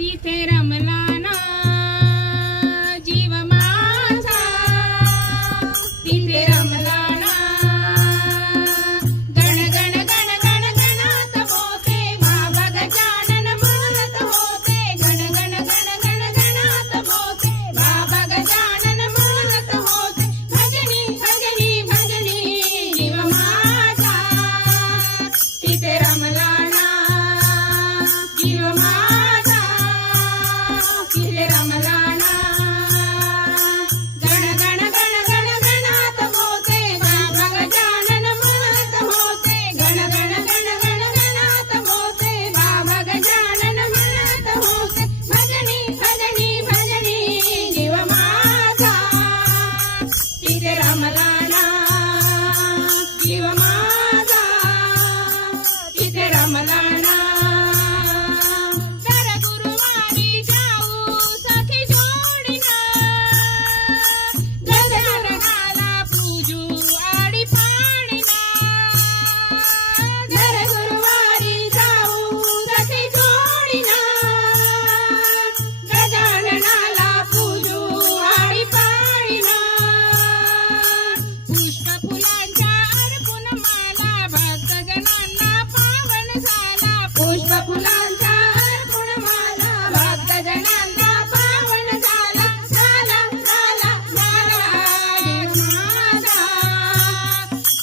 तिथे रमला ना जीव माझा, तिथे रमला ना गण गण गण गण गणात होते बाबा गजानन म्हणत होते, गण गण गण गण गणात होते बाबा गजानन म्हणत होते, भजनी भजनी भजनी जीव माझा तिथे रमला ना जीव माझा तिथे रमला ना गण गण गण गण गणात होते बाबा गजानन म्हणत होते, गण गण गण गण गणात होते बाबा गजानन म्हणत होते, भजनी भजनी भजनी जीव माझा तिथे रमला ना जीव माझा तिथे रमला ना तर गुरुवारी जाऊ सखी जोडीनं गजाननाला पूजू आडी पाणीनं, तर गुरुवारी जाऊ सखी जोडीनं गजाननाला पूजू आडी पाणीनं, पुष्प फुलांच्या अर्पून माला भक्तजनांना पावन झाला, पुष्प फुलांचा अर्पून माला भक्तजनांना पावन झाला, झाला झाला झाला जीव माझा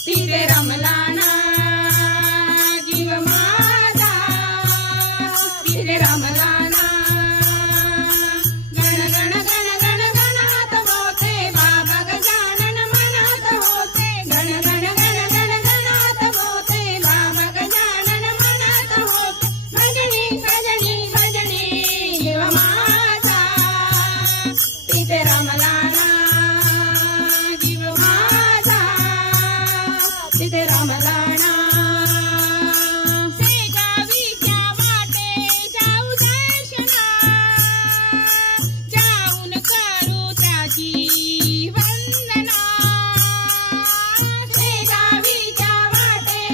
तिथे रमला ना जीव माझा तिथे रमला ना गण गण गण गण गणात होते बाबा गजानन म्हणत होते, गण गण गण गण गणात होते बाबा गजानन म्हणत होते, भजनी भजनी भजनी जीव माझा तिथे रमला ना जीव माझा तिथे रमला ना शेगावीच्या वाटे जाऊ दर्शना, जाऊन करू त्याची वंदना, शेगावीच्या वाटे